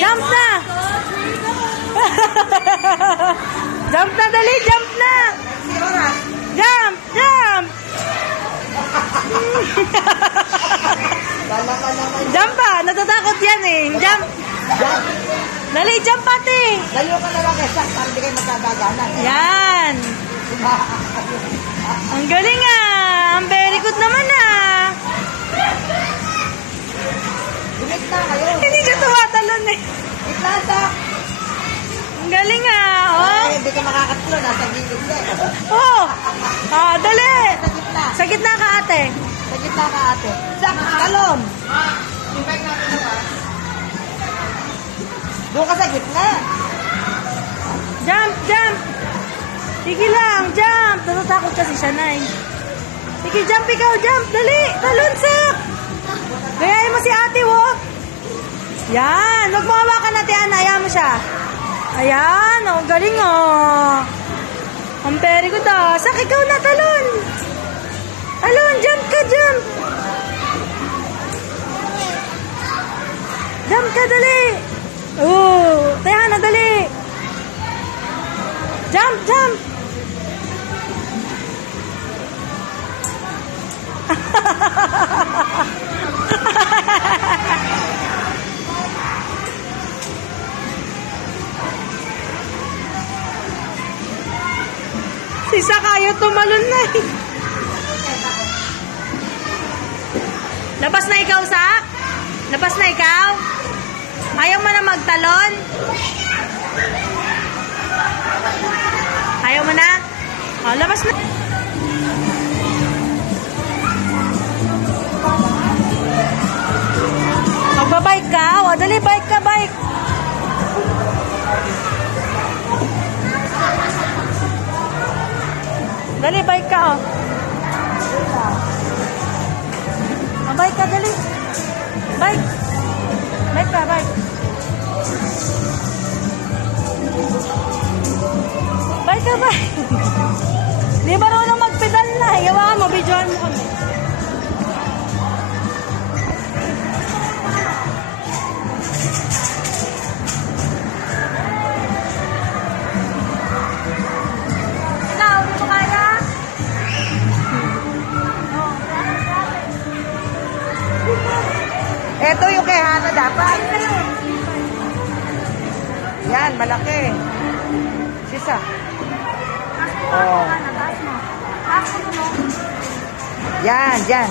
Jump na! Jump na, dali! Jump na! Jump! Jump! Jump pa! Natatakot yan eh. Jump! Jump! Dali, jump pati! Layo ka na lang kesa para hindi kayo magkagaganan. Yan! Ang galing ah! Ang very good naman ah! Gitna kayo. Hindi ka tumatalon eh. Gitna sa. Ang galing ah! Oh! Ay, hindi ka makakatlo. Nasa gilid ka. Oh! Ah, dali! Sa gitna. Sa gitna ka ate. Sa gitna ka ate. Sa talon. Doon ka sa gitna. Jump! Jump! Sige lang! Jump! Natatakot kasi siya na eh. Sige, jump ikaw! Jump! Dali! Talon sak! Gayahin mo si ate, wo! Yan! Huwag mo hawakan natin, Ana. Ayaw mo siya. Ayan! Oh, galing oh! Ang very good ah! Sak, ikaw na! Talon! Talon! Jump ka! Jump! Jump ka! Dali! Oh! Tayo na! Dali! Jump! Jump! Si Sakayo tumalon na eh. Labas na ikaw, Sak? Labas na ikaw? Ayaw mo na magtalon? Ayaw mo na? Oh, labas na. Magbabike ka? O, dali, bike ka, bike. Dali, bike ka, o. Bike ka, dali. Bike. Bike ka, bike. Bike ka, bike. Di ba rin magpedal na? Yawa mo, videoan mo kami. Ito yung kay Hana dapat. Yan, malaki. Sisa. Oh. Yan, yan.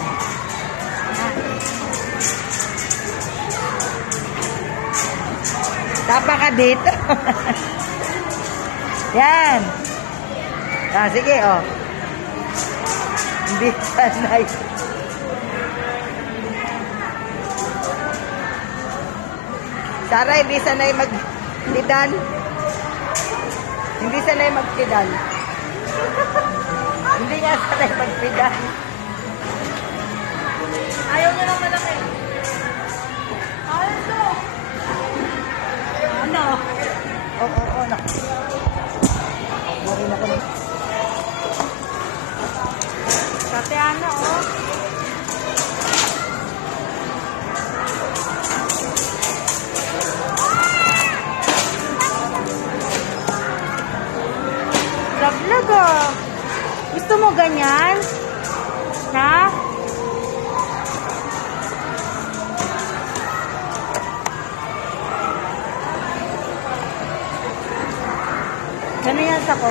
Tapa ka dito. Yan. Ah, sige, oh. Hindi sanay. Sara, hindi sanay mag-pedal. Hindi sanay mag-pedal. Hindi nga sanay mag-pedal. Ayaw niya lang malaki. Ano? Ano? Oo, na. Marin ako na. Kate Ana, oh. Laglag ah. Gusto mo ganyan? Ha? Ganyan sa ko.